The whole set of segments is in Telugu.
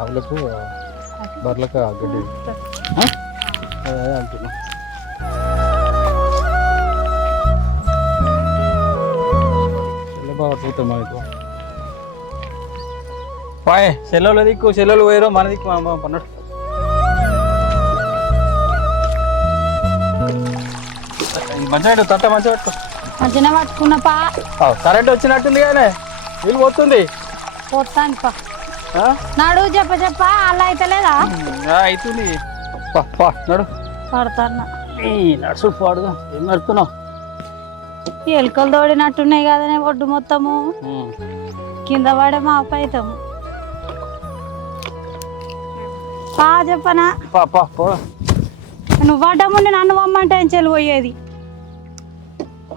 ఆవులకు బర్రెలకు గడ్డి అదే అంటున్నా. బాగా చూస్తాం మనకు పాయ్ సెలవులు దిక్కు సెలవులు పోయారో మన దిక్కు పన్నట్టు. మంచిగా తట్ట మంచిగా పట్టుకో. మంచిగా పట్టుకున్న పా కరెంట్ వచ్చినట్టుంది కానీ వీళ్ళు పోతుంది పోతాను పా. నడు చెప్ప అలా అయితే లేదా అవుతుంది. నడు పడతాను. నడుచుడు పాడుగా ఏం నడుపుతున్నావు? ఎలుకలు తోడినట్టున్నాయి కదనే ఒడ్డు మొత్తము కింద పడే మాపు అవుతాము. పా చెప్పనా నువ్వు పడ్డముండి నన్ను పొమ్మంటే ఏం చెల్లి పోయేది.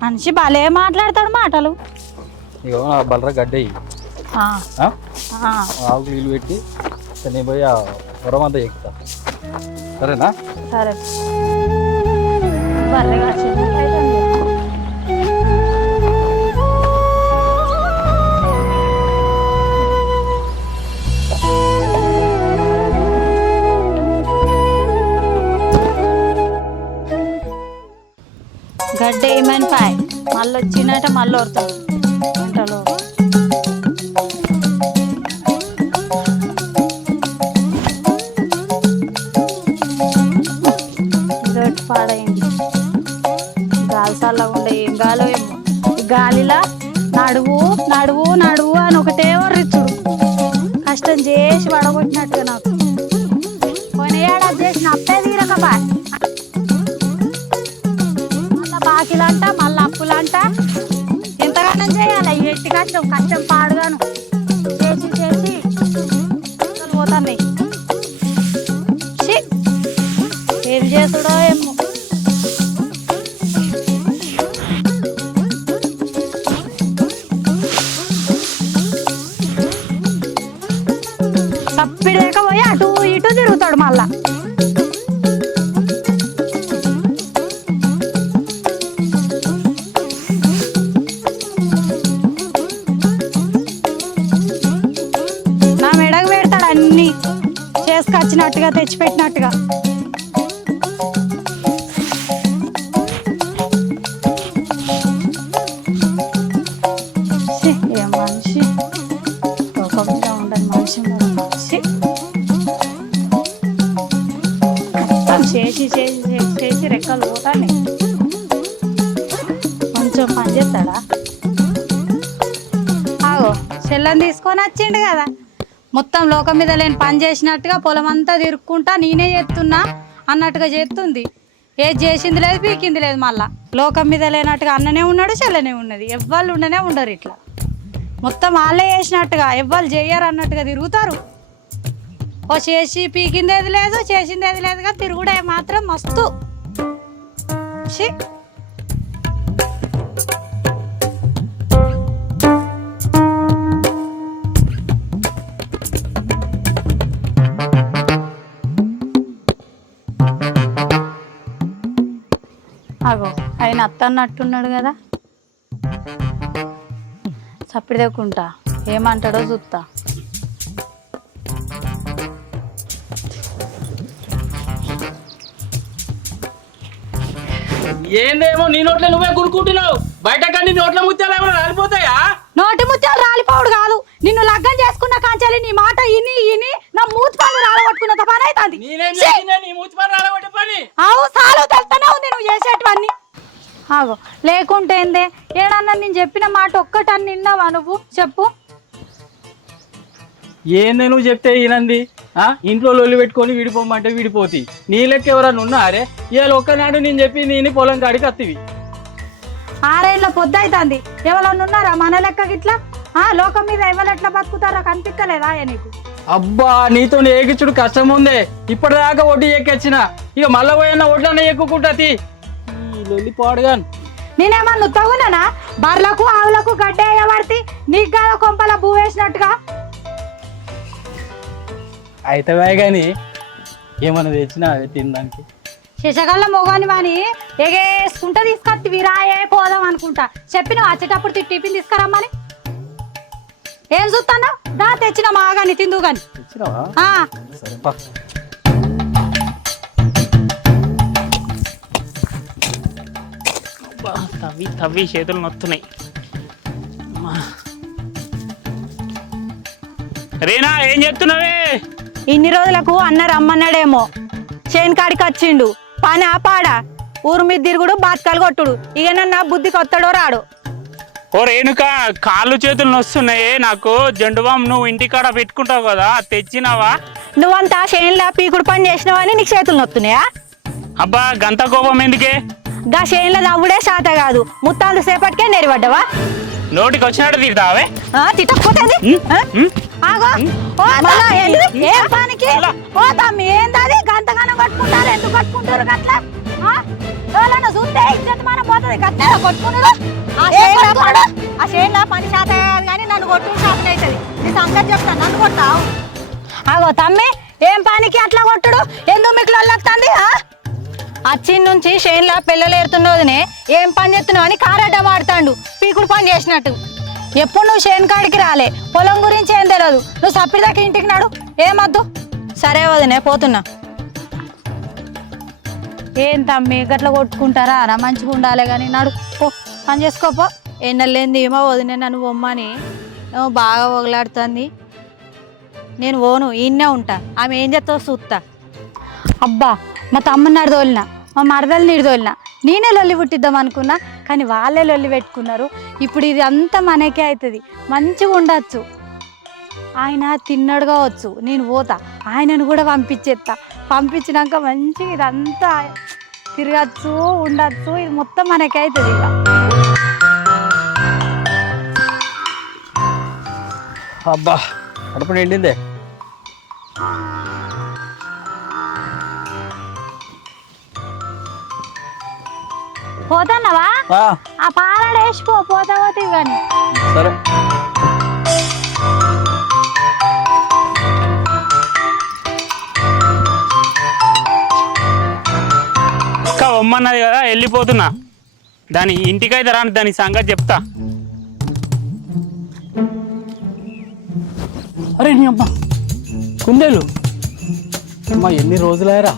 మనిషి భలే మాట్లాడతాడు మాటలు. ఇగో బలరా గడ్డ ఆవుకు నీళ్ళు పెట్టి నేను పోయి ఆ పొరమంతా ఎక్కుతా సరేనా? సరే బర్రెగా గడ్డ ఏమని పాయ్ మళ్ళీ వచ్చినట్ట మళ్ళీ వస్తాం గంటలో. ఇదొకటి పాడైంది. గాలి చల్లగా ఉండే ఏం గాలో ఏమో. గాలిలా నడువు నడువు నడువు అని ఒకటే వర్రిచ్చుడు. కష్టం చేసి పడగొట్టినట్టుగా నాకు పోయిన ఏడాది చేసిన అప్పే తీరక బాయ్. బాకీలంట మళ్ళీ అప్పులంట ఎంతగానో చేయాలి. ఎట్టి కష్టం కష్టం పాడుగాను చేసి చేసి పోతున్నాయి. ఏం చేసుడో ఏమో. తప్పిడి లేకపోయి అటు ఇటు తిరుగుతాడు మళ్ళా. చేసుకొచ్చినట్టుగా తెచ్చిపెట్టినట్టుగా. ఏ మనిషి ఒక మీద ఉండని మనిషి మనిషి మొత్తం చేసి చేసి చేసి చేసి రెక్కలు పోతానే. కొంచెం పని చేస్తాడా? ఆగో చెల్లని తీసుకొని వచ్చిండు కదా, మొత్తం లోకం మీద లేని పని చేసినట్టుగా పొలం అంతా తిరుక్కుంటా నేనే చేస్తున్నా అన్నట్టుగా చేస్తుంది. ఏది చేసింది లేదు పీకింది లేదు. మళ్ళా లోకం మీద లేనట్టుగా అన్ననే ఉన్నాడు చెల్లనే ఉన్నది. ఎవ్వరు ఉండనే ఉండరు. ఇట్లా మొత్తం వాళ్ళే చేసినట్టుగా ఎవ్వరు చేయరు అన్నట్టుగా తిరుగుతారు. ఓ చేసి పీకిందేది లేదు చేసిందేది లేదుగా తిరుగుడే మాత్రం మస్తు. అగో ఆయన అత్తన్నట్టున్నాడు కదా, చప్పిడి దక్కుంటా ఏమంటాడో చూస్తా. ఏందేమో నీ నోట్లో నువ్వే గురుకుంటున్నావు. బయట కండి నోట్ల ముత్యాలు ఏమైనా రాలిపోతాయా? నోటి ముత్యాలు రాలిపోవుడు కాదు, నిన్ను లగ్గం చేసుకున్న కాంచాలి నీ మాట ఇని ఇని నా మూతి పళ్ళు రాలగొట్టుకున్నంత పని అవుతుంది. అవు సాలు తెలుస్తూనే ఉంది నువ్వు చేసేటివన్నీ. ఆగో లేకుంటే ఏందే ఏడన్నా నేను చెప్పిన మాట ఒక్కటని నిన్నావా నువ్వు? చెప్పు. ఏందే నువ్వు చెప్తే ఈనంది ఇంట్లో లొల్లి పెట్టుకొని విడిపోమంటే విడిపోతి. నీ లెక్క ఎవరన్నా ఉన్నా అరే ఇవాళ ఒక్కనాడు నేను చెప్పి నేను పొలం కాడికి అత్తివి. 6 ఏళ్ళ పొద్దు అవుతుంది. ఎవరన్నా ఉన్నారా మన లెక్క గిట్లా? లోకం మీద ఎవరు ఎట్లా బతుకుతారో కనిపించలేదా నీకు? అబ్బా నీతో ఏకిచ్చుడు కష్టం ఉందే. ఇప్పటిదాకా వడ్డీ ఎక్కొచ్చిన ఇక మళ్ళా పోయిన ఒడ్లన్నా ఎక్కుకుంటది. లొల్లి పాడుగాను. నేనేమన్నా తగునా? బర్లకు ఆవులకు గడ్డ వేయబడితే నీకు కదా కొంపల భూ వేసినట్టుగా. అయితే గాని ఏమన్నా తెచ్చినా తినడానికి. శశగల్ల మొగని వాని ఎగేసుకుంటా తీసుకొచ్చి విరాయే పోదాం అనుకుంటా. చెప్పి నువ్వు వచ్చేటప్పుడు టిఫిన్ తీసుకురమ్మని. ఏం చూస్తాను దా తెచ్చిన మాగాని తిందు గాని ఇచ్చినావా ఆ, సరే పా తవ్వి తవ్వి చేతులు నొత్తున్నాయి. రేనా ఏం చెప్తున్నావే? ఇన్ని రోజులకు అన్న రమ్మన్నాడేమో చేను కాడికి వచ్చిండు. పని ఆపాడా ఊరు మీద తిరుగుడు బాత్కాలు కొట్టుడు. ఇక నన్ను బుద్ధికి వస్తాడో రాడు. ఓ రేణుక కాళ్ళు చేతులు నొస్తున్నాయి నాకు. జెండుబామ్ నువ్వు ఇంటికాడ పెట్టుకుంటావు కదా, తెచ్చినావా? నువ్వంతా చేనులా పీకుడు పని చేసినావని నీకు చేతులు నొత్తున్నాయా? అబ్బా గంత కోపం ఎందుకే? గా చేనుల దవ్వుడే శాత కాదు, ముత్తాంత సేపటికే నెరవడ్డవా? నోటికి వచ్చినట్టు తిడతావే? తిట్టకపోతే ఆగో ఓ మళ్ళా ఏంటిది? ఏం పనికి ఓ తమ్మి ఏందది గంతగానం కొట్టుకుంటారు ఎందుకు కొట్టుకుంటారు గట్లా ఎవరన్నా చూస్తే ఇజ్జత్ మనం పోతుంది గట్లా కొట్టుకున్నాడు ఆ చేనుల పని శాత కాదు కానీ నన్ను కొట్టు శాతం అవుతుంది. నీ సంగతి చెప్తాను, నన్ను కొట్టావు. ఆగో తమ్మి ఏం పనికి అట్లా కొట్టుడు ఎందుకు మీకు లొల్లొస్తుంది అచ్చిన్ నుంచి చేనుల పిల్లలు ఏరుతున్నదినే ఏం పని చేస్తున్నావు అని కారడ్డ మాడుతాండు పీకుడు పని చేసినట్టు. ఎప్పుడు నువ్వు చేను కాడికి రాలే పొలం గురించి ఏం తెలియదు నువ్వు సప్పిదాకా ఇంటికి నాడు ఏమద్దు సరే వదినే పోతున్నా. ఏం తమ్మి గట్లా కొట్టుకుంటారా రా మంచిగా ఉండాలి కానీ నడు పో పని చేసుకోపో ఎన్నెళ్ళేంది ఏమో వదినే నన్ను బొమ్మని బాగా ఒగలాడుతుంది. నేను ఓను ఈయన్నే ఉంటా, ఆమె ఏం చేస్తావు చూస్తా. అబ్బా మా తమ్ముని నాడు తోలినా మా మరదలు నీడు తోలినా నేనే లొల్లి పుట్టిద్దాం అనుకున్నా కానీ వాళ్ళే లొల్లి పెట్టుకున్నారు. ఇప్పుడు ఇది అంతా మనకే అవుతుంది మంచిగా ఉండొచ్చు. ఆయన తిన్నాడు కావచ్చు నేను పోతా ఆయనను కూడా పంపించినాక మంచిగా ఇదంతా తిరగచ్చు ఉండొచ్చు ఇది మొత్తం మనకే అవుతుంది. ఇక అబ్బా కడుపు నిండిందే. పోతాన్నావా ఆ పాలడ వేసిపో పోతా పోతే కానీ సరే అక్క బొమ్మన్నది కదా వెళ్ళిపోతున్నా. దాని ఇంటికైతే రాని దాని సంగతి చెప్తా. అరే నీ అమ్మ కుందేలు అమ్మ ఎన్ని రోజులయ్యారా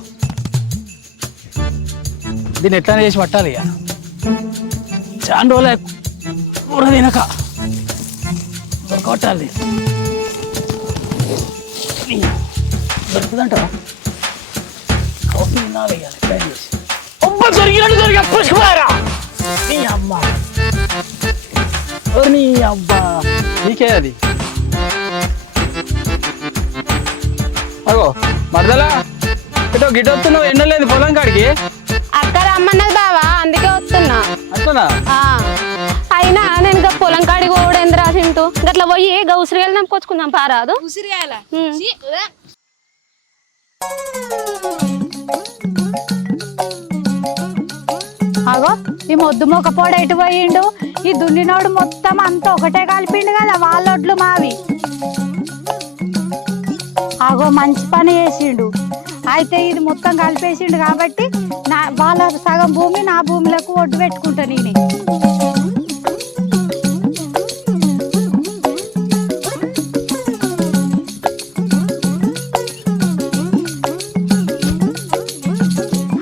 దీన్ని ఎట్లా చేసి పట్టాలి ఇక చాలా రోజులే కూర తినక కొట్టాలి దొరుకుతుందంటారా కాఫీ తినాలి ఇక ఎట్లా చేసి అమ్మ దొరికినట్టు దొరికా పుష్పారా నీ అమ్మ నీ అబ్బా నీకే అది. అగో మరదలా ఇటో గిట్ట వస్తున్నావు ఎండలేదు పొలం కాడికి అక్క రమ్మన్నది బావా, అందుకే వస్తున్నా. అట్లనా? అయినా నేను ఇంకా పొలం కాడికి పోవడం ఎంత రాసింటూ గట్లా పోయి ఉసిరిగాయలు నంపుకొచ్చుకుందాం పారాదు. అగో ఈ మొద్దు మొక్క పొడ ఎటు పోయిండు ఈ దున్నినోడు మొత్తం అంతా ఒకటే కలిపిండు కదా వాళ్ళొడ్లు మావి. అగో మంచి పని చేసిండు. అయితే ఇది మొత్తం కలిపేసిండు కాబట్టి వాళ్ళ సగం భూమి నా భూమిలకు ఒడ్డు పెట్టుకుంటా నేనే.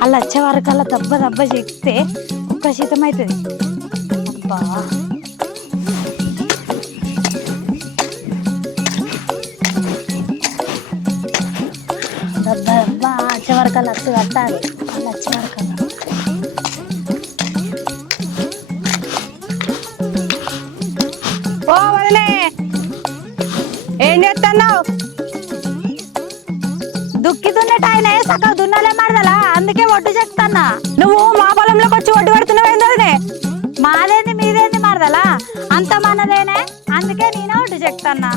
అలా వచ్చే వరకల్లా దెబ్బ చెప్తే ఒక్క శీతం అవుతుంది. అబ్బా దెబ్బ వచ్చే వరకల్లా అత్తు కట్టాలి. అలా వచ్చే వరకల్లా ఓ వదిలే ఏం చేస్తున్నావు? దుక్కి దున్నట ఆయన సగం దున్నలే మరదలా అందుకే ఒడ్డు చెప్తాన్నా. నువ్వు మా పొలంలోకి వచ్చి ఒడ్డు పెడుతున్నావు ఏందోనే? మాదేంది మీదేంది మరదలా అంత మనదేనే అందుకే నేను ఒడ్డు చెప్తాన్నా.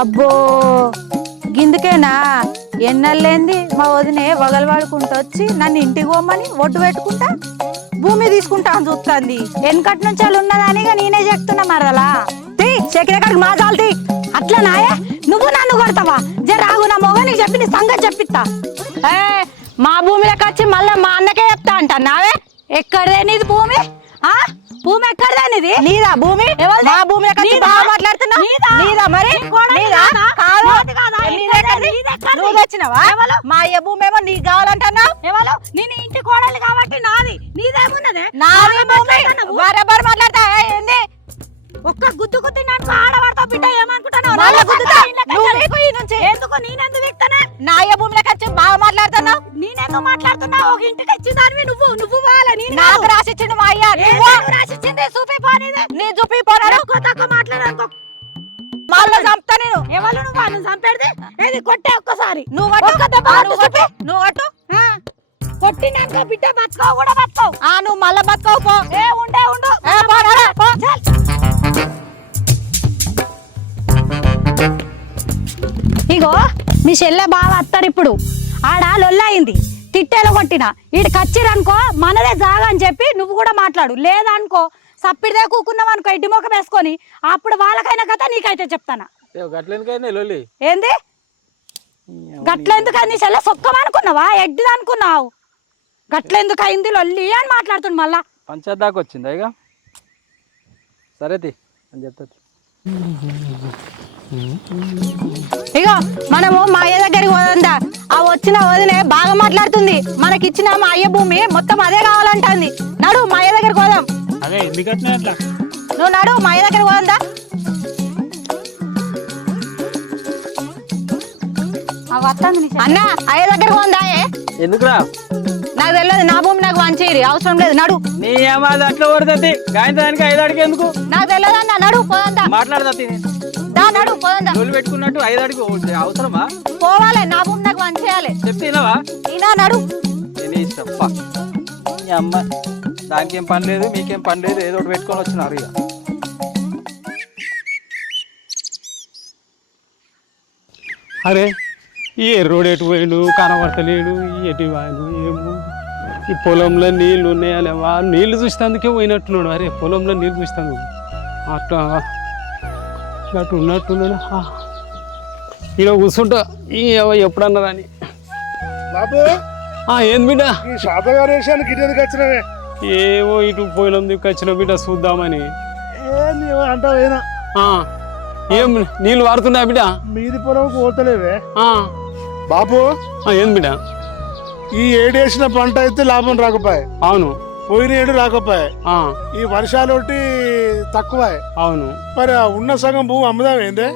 అబ్బో గిందుకేనా ఎన్నెళ్ళేంది మా వదినే వగలవాడుకుంటూ వచ్చి నన్ను ఇంటికి పోమని ఒడ్డు పెట్టుకుంటా భూమి తీసుకుంటా అని చూస్తుంది. వెనకటి నుంచి వాళ్ళు ఉన్నదని నేనే చెప్తున్నా మరదలా. చెక్కిన కాడికి మా చాలుతీ. అట్లా నాయే నువ్వు నన్ను కొడతావా? జరాగు నా మొగ నీకు చెప్పి నీ సంగతి చెప్పిస్తా. మా భూమిలోకి వచ్చి మళ్ళీ మా అన్నకే చెప్తా అంట నావే. ఎక్కడదే నీది భూమి? భూమి ఎక్కడదానిది? నీదా భూమి? మా భూమి బాగా మాట్లాడుతున్నా? నీదా మరి? నీదా? కాదు. నువ్వు తెచ్చినావా? మా అయ్య భూమి ఏమో నీకు కావాలంటున్నా? ఎవరు? నేను ఇంటి కోడలు కాబట్టి నాది. నీదేమున్నదే? నాది భూమి. బరాబర్ మాట్లాడతా ఏంది? ఒక్క గుద్దు గుద్ది నన్ను ఆడవాడితో బిడ్డ ఏమనుకుంటాను? మళ్ళా గుద్దుతా. నువ్వు వీకు ఈ నుంచి. ఎందుకు నేనెందుకు వీక్తానే? నా అయ్య భూమిలోకి వచ్చి బాగా మాట్లాడుతున్నావు. నేనెందుకు మాట్లాడుతున్నావు? ఒక ఇంటికి వచ్చిందానివి నువ్వు వాళ్ళ నాకు రాసిచ్చిండు మా అయ్య. రాసిచ్చింది చూపిపోనిదే. నీ చూపిపోనాడు. తక్కువ మాట్లాడానుకో. మళ్ళీ చంపుతా నేను. ఎవరు నువ్వు వాళ్ళని చంపేది? ఏది కొట్టే ఒక్కసారి. నువ్వు అటు కొట్టినాక బిడ్డ బతకవు కూడా బతకవు. నువ్వు మళ్ళా బతకవు పో. ఉండు ఇగో మీ చెల్లె బాగా వస్తారు ఇప్పుడు. ఆడ లొల్లయింది, తిట్టేలో కొట్టిన ఈడు కచ్చిరనుకో మనదే జాగా అని చెప్పి నువ్వు కూడా మాట్లాడు. లేదనుకో సప్పిడిదే కూకున్నావు అనుకో ఇడ్డి మొక్క వేసుకొని, అప్పుడు వాళ్ళకైనా కథ నీకైతే చెప్తానా. ఏంది గట్లెందుకు అయింది? చెల్లె సొక్కం అనుకున్నావా? ఎడ్డిది అనుకున్నావు? గట్లెందుకు అయింది లొల్లి అని మాట్లాడుతుంది. మళ్ళా పంచాయత్ దాకా వచ్చిందా ఇక? సరే అని చెప్తా. ఇగో మనము మా అయ్య దగ్గరికి పోదా? ఆ వచ్చిన వదినే బాగా మాట్లాడుతుంది. మనకిచ్చిన మా అయ్య భూమి మొత్తం అదే కావాలంటుంది. నడు మా అయ్య దగ్గరికి పోదాం. అదే ఎందుకట్లా అట్లా? నువ్వు నడు మా అయ్య దగ్గరికి పోదా. అన్న అయ్య దగ్గరికి పోదా? ఎందుకురా? నాకు తెలియదు. నా భూమి నాకు వంచేది అవసరం లేదు. నడు. నీ ఏమాది అట్లా పడుతుంది. గాయంత్రానికి 5 అడిగి ఎందుకు? నాకు తెలియదు అన్న. నడు పోదా. మాట్లాడదా? నడు పోదా. రోజులు పెట్టుకున్నట్టు 5 అడిగి అవసరమా? పోవాలి. నా భూమి నాకు వంచేయాలి. చెప్తినవా? ఈనా నడు. నేనే ఇష్టప్ప. మీ అమ్మ దానికి ఏం పని లేదు, మీకేం పని లేదు, ఏదో ఒకటి పెట్టుకొని వచ్చినారు ఇక. అరే ఈ ఎర్రోడు ఎటు పోయిండు, కనబడతలేడు, ఎటు వాడు ఏమో. ఈ పొలంలో నీళ్ళు ఉన్నాయా? నీళ్ళు చూసేందుకే పోయినట్టున్నాడు. అరే పొలంలో నీళ్ళు చూస్తాను అట్లా అటు ఉన్నట్టున్నాడు. ఈడ కూర్చుంటా ఈ ఎప్పుడన్నా రాని. బాబు ఏంది బిడ్డ? ఈ శాతగారు వేసానికి ఇటు ఎందుకు వచ్చినవే? ఏమో ఇటు పొలం దిక్కు వచ్చిన బిడ్డ చూద్దామని. ఏంది అంటావేనా? ఏం నీళ్ళు వాడుతున్నా బిడ్డ? మీది పొలం పోతలేవే బాబు. ఏంది బిడ్డ? ఈ ఏడేసిన పంట అయితే లాభం రాకపోయే. అవును. పోయిన ఏడు రాకపోయే. ఈ వర్షాలు ఒకటి తక్కువ. అవును. మరి ఉన్న సగం భూమి అమ్ముదామేందే?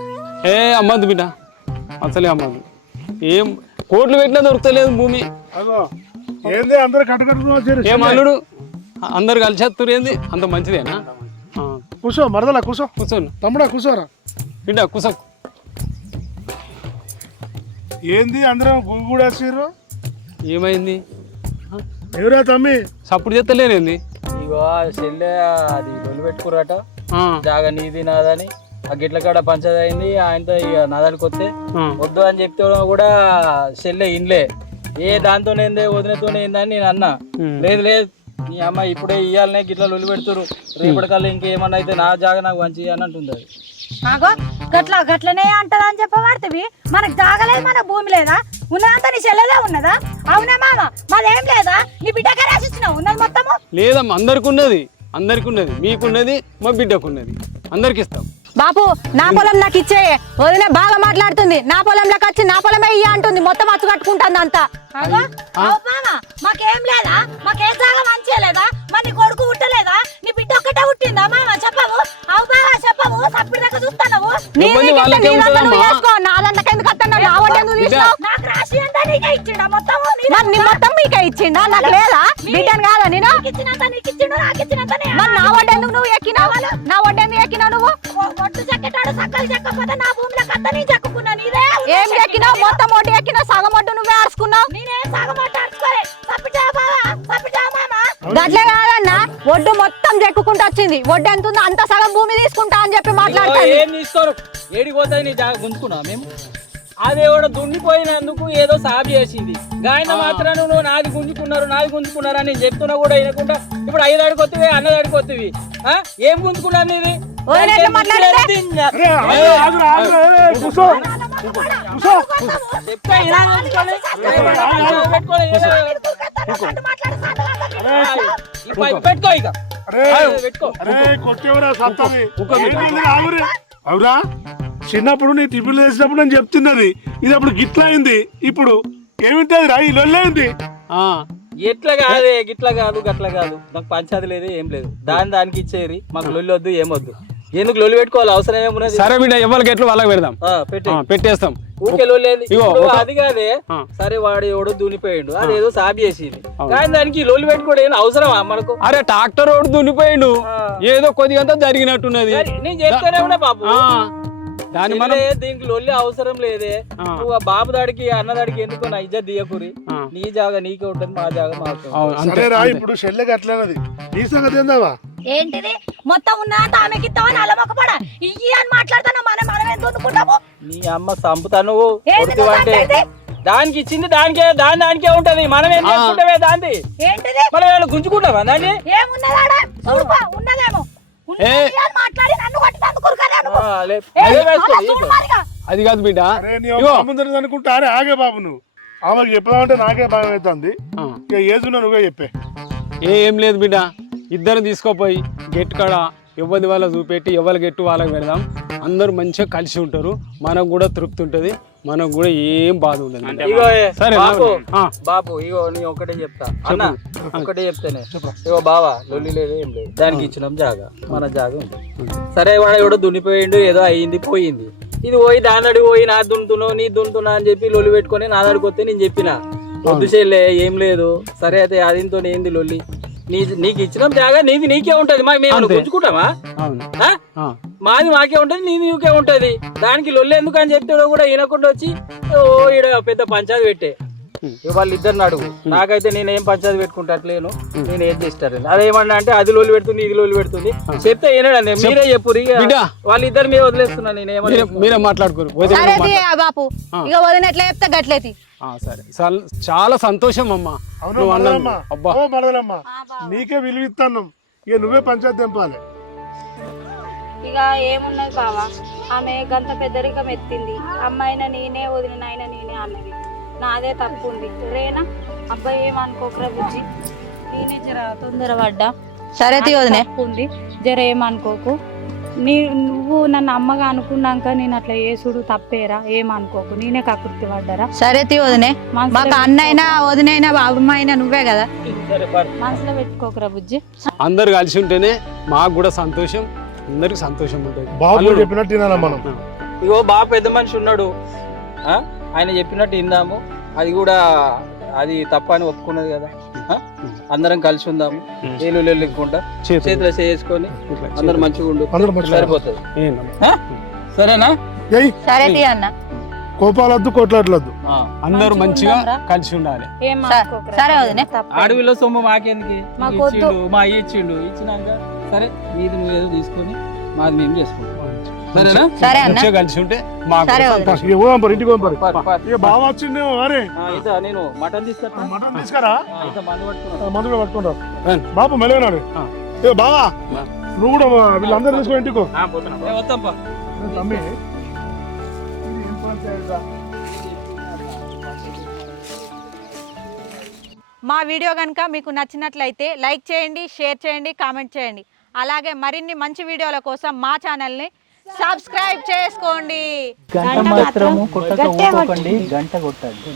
అమ్మద్దు బిడ్డ, అసలే అమ్మద్దు. ఏం కోట్లు పెట్టినా దొరుకుతలేదు భూమి. అదో ఏంది అందరు కట్టకట్టు ఏం అల్లుడు అందరు కలిసేస్తారు? ఏంది అంత మంచిదేనా? కూర్చో మరదలా, కూర్చో. కూర్చోను తమ్ముడా కూర్చోరా. బిడ్డ కూర్చో. ఏంది అందరం గుగ్గుడేసారు? ఏమైంది? ఎవరా తమ్మి? సప్పుడు చెత్తలేనేంది? ఇగో చెల్లె అది రొల్లు పెట్టుకురట, జాగా నీది నాదని. ఆ గిట్ల కాడ పంచది అయింది. ఆయనతో ఇక నాదానికి వస్తే వద్దు అని చెప్తే కూడా చెల్లె ఇన్లే. దాంతోనేందే వదినతోనే ఏందని నేను అన్నా. లేదు నీ అమ్మ ఇప్పుడే ఇయ్యాలనే గిట్ల లొల్లి పెడుతురు, రేపటికల్లా ఇంకేమన్నా అయితే నా జాగా నాకు మంచి అని అంటుంది. అది గట్లనే అంటదా అని చెప్పబడుతుంది. మనకు జాగలేదు, మన భూమి లేదా? ఉన్నదంతా నీ చెల్లెదే ఉన్నదా? అవునా మామ? మాదేం లేదా? నీ బిడ్డకే రాసిచ్చినావు ఉన్నది మొత్తము? లేదమ్మా, అందరికి ఉన్నది. మీకున్నది, మా బిడ్డకున్నది, అందరికి ఇస్తాం. బాపు నా పొలం నాకు ఇచ్చే. వదిలే బాగా మాట్లాడుతుంది. నా పొలంలోకి వచ్చి నా పొలమే ఇయ్య అంటుంది. మొత్తం అచ్చు కట్టుకుంటుంది అంతా. మాకేం లేదా? మాకేం జాగా మంచిగా లేదా? మరి నీ కొడుకు పుట్టలేదా? నీ బిడ్డ ఒక్కటే పుట్టిందా మామ? చెప్పవు. అవు బాగా చెప్పవు. సప్పుడు దాకా చూస్తావు. నాదంతకెందుకు వస్తున్నావు? నా వంట ఎందుకు తీసినావు? నాకు రాసి అంతా నీకే ఇచ్చిండా మొత్తం? మొత్తం మీకే ఇచ్చిండా? నాకు లేదా? బిడ్డను కాదా నేను? ఇచ్చినంత నీకు ఇచ్చిండు, నాకు ఇచ్చినంత నా వంట ఎందుకు నువ్వు ఎక్కినావు? నా వంట ఎందుకు ఎక్కినావు నువ్వు? ఒట్టు చెక్కటాడు సక్కలు చెక్కపోతే నా భూమిలో కత్త నేను చెక్కున్నా. నీదే ఏం ఎక్కినావు? మొత్తం ఒడ్డు ఎక్కినావు, సగం ఒడ్డు నువ్వే ఆడుకున్నావు. నేనే సగం ఒట్టు ఆడుకోలే. తప్పిటా బావా, తప్పిటా మామ. గట్లే కాదన్నా, ఒడ్డు మొత్తం చెక్కుకుంటూ వచ్చింది. ఒడ్డు ఎంత ఉందో అంత సగం భూమి తీసుకుంటా అని చెప్పి మాట్లాడతాను. ఏం తీసుకోరు, ఏడికి పోతాయి నీ జాగా గుంజుకున్నా మేము. అదేవాడు దుండిపోయినందుకు ఏదో సాబి చేసింది. గాయన మాత్రం నువ్వు నాది గుంజుకున్నారు అని నేను చెప్తున్నా కూడా వినకుండా ఇప్పుడు 5 అడుగుతుంది, అన్నది అడుగుతుంది. ఏం గుంజుకున్నాను నీది? పెట్టుకో ఇక. అరే పెట్టుకో. అరే కొట్టేవరా సత్తది ఆగురే అవురా చిన్నప్పుడు నీ టిఫిన్ వేసినప్పుడు నేను చెప్తున్నది ఇది అప్పుడు గిట్లా అయింది ఇప్పుడు ఏమిటది రా ఈ లొల్లైంది ఎట్లా కాదే గిట్లా కాదు గట్లా కాదు నాకు పంచాది లేదు ఏం లేదు దానికి ఇచ్చేరి మాకు లొల్లి వద్దు ఏమొద్దు ఎందుకు లొల్లి పెట్టుకోవాలి అవసరం ఏమున్నది సరే బిడ్డ ఎవరికి ఎట్లు వాళ్ళకి పెడదాం పెట్టేస్తాం ఊరికే లొల్లి ఇప్పుడు అది కాదే సరే వాడు ఎవడో దునిపోయిండు అదేదో సాబి చేసింది కానీ దానికి లొల్లి పెట్టుకోవడం అవసరమా మనకు అరే ట్రాక్టర్ రోడ్డు దున్నిపోయిండు ఏదో కొద్దిగంతా జరిగినట్టున్నది నేను చెప్తానే ఉన్నా బాబు దాని దీనికి లొల్లి అవసరం లేదే నువ్వు ఆ బాబు దాడికి అన్నదాడికి ఎందుకు నా ఇజ్జత్ దియకురి నీ జాగా నీకే ఉంటుంది మా జాగా మాకు సరేరా ఇప్పుడు చెల్లెకి అట్లనది నీ సంగతి ఏందావా ఏంటిది మొత్తం ఉన్నదంతా ఆమెకి ఇస్తామని అలమొక్కపడ ఇయ్యి అని మాట్లాడతాను మనం ఏం దొరుకుతాము నీ అమ్మ సంపుతాను అంటే దానికి ఇచ్చింది దానికే ఉంటది మనం ఏం చేసుకుంటామే దాన్ని ఏంటిది మనం ఏమైనా గుంజుకుంటావా దాన్ని ఏమున్నదాడా చూడుపా ఉన్నదేమో మాట్లాడి నన్ను అది కాదు బిడ్డ అనుకుంటా అరే ఆగే బాబు నువ్వు ఆమెకి చెప్పదామంటే నాకే భయం అవుతుంది ఇక ఏదున్నా నువ్వే చెప్పే ఏం లేదు బిడ్డ ఇద్దరు తీసుకోపోయి గెట్ కాడ ఎవరి వాళ్ళ చూపెట్టి ఎవరి గెట్టు వాళ్ళకి పెడదాం అందరూ మంచిగా కలిసి ఉంటారు మనకు కూడా తృప్తి ఉంటుంది మనకు కూడా ఏం బాధ ఉండదు ఇగో సరే బాపు ఇగో నీ ఒకటే చెప్తా అన్న ఒకటే చెప్తానే ఇగో బావా లొల్లి లేదు ఏం లేదు దానికి ఇచ్చినాం జాగా మన జాగా ఉంది సరే వాడు ఎవడో దున్నిపోయిండు ఏదో అయ్యింది పోయింది ఇది పోయి దాని అడిగి పోయి నా దున్నుతున్నావు నీ దున్నుతున్నా అని చెప్పి లొల్లి పెట్టుకొని నా దగ్గరికి వస్తే నేను చెప్పిన వద్దు చెల్లే ఏం లేదు సరే అయితే అదితో ఏంది లొల్లి నీకు ఇచ్చిన జాగా నీకే ఉంటది మేము గుంజుకుంటామా మాది మాకే ఉంటది నీకే ఉంటది దానికి లొల్లి ఎందుకు అని చెప్తాడో కూడా ఈనకుండా వచ్చి ఈడ పెద్ద పంచాయతీ పెట్టే వాళ్ళు ఇద్దరిని అడుగు నాకైతే నేను ఏం పంచాయతీ పెట్టుకుంటట్లేను నేను ఏం చేస్తారు అదేమన్నా అంటే అది లొల్లి పెడుతుంది ఇది లొల్లి పెడుతుంది చెప్తే ఏనాడండి మీరే చెప్పు వాళ్ళిద్దరు మీద వదిలేస్తున్నా మీరే మాట్లాడుకోరు బాపు ఇక వదినట్లే చెప్తే గట్లేతి సరే చాలా సంతోషం అమ్మా మరదలమ్మా నీకే విలువిస్తాను ఇక నువ్వే పంచాయతీ తెంపాలి ఇక ఏమున్నది బావా ఆమె గంత పెద్దరికం ఎత్తింది అమ్మాయిన నేనే వదిలిన ఆయన నేనే అన్నది నాదే తప్పు ఉంది రేనా అబ్బాయి ఏమనుకోకరా బుజ్జి నేనే జర తొందరపడ్డా సరే వదినే ఉంది జర ఏమనుకోకు నువ్వు నన్ను అమ్మగా అనుకున్నాక నేను అట్లా చేసుడు తప్పేరా ఏమనుకోకు నేనే కకృతి పడ్డారా సరే వదినే మాకు అన్నైనా వదినైనా అమ్మాయినా నువ్వే కదా మనసులో పెట్టుకోకరా బుజ్జి అందరు కలిసి ఉంటేనే మాకు కూడా సంతోషం అందరికి సంతోషం ఉంటుంది బాబు చెప్పినట్టు వినాలా మనం ఇగో బాగా పెద్ద మనిషి ఉన్నాడు ఆయన చెప్పినట్టు విందాము అది కూడా అది తప్ప అని ఒప్పుకున్నది కదా అందరం కలిసి ఉందాము ఏలు లేకుండా చేతిలో చేసుకొని అందరు మంచిగా ఉండు సరిపోతుంది సరేనా సరే అన్న కోపాలొద్దు కొట్లాడలొద్దు అందరూ మంచిగా కలిసి ఉండాలి సరే వదినే అడవిలో సొమ్ము మాకెందుకు ఇచ్చిండు మా అయ్యి ఇచ్చిండు ఇచ్చినాక సరే మీది నువ్వు ఏదో తీసుకొని మాది మేము చేసుకుంటాం సరేనా సరే అన్న కలిసి ఉంటే మాకు ఇంటికి బాగా వచ్చిండే అరే నేను మటన్ తీసుకొస్తా మటన్ తీసుకురా మందు మందు పట్టుకుంటా బాబు మెలగనాడు బావా నువ్వు కూడా వీళ్ళందరూ తీసుకో ఇంటికో వస్తాంపా తమ్మి మా వీడియో కనుక మీకు నచ్చినట్లయితే లైక్ చేయండి షేర్ చేయండి కామెంట్ చేయండి అలాగే మరిన్ని మంచి వీడియోల కోసం మా ఛానల్ని సబ్స్క్రైబ్ చేసుకోండి గంట మాత్రము కొట్టకండి గంట కొట్టండి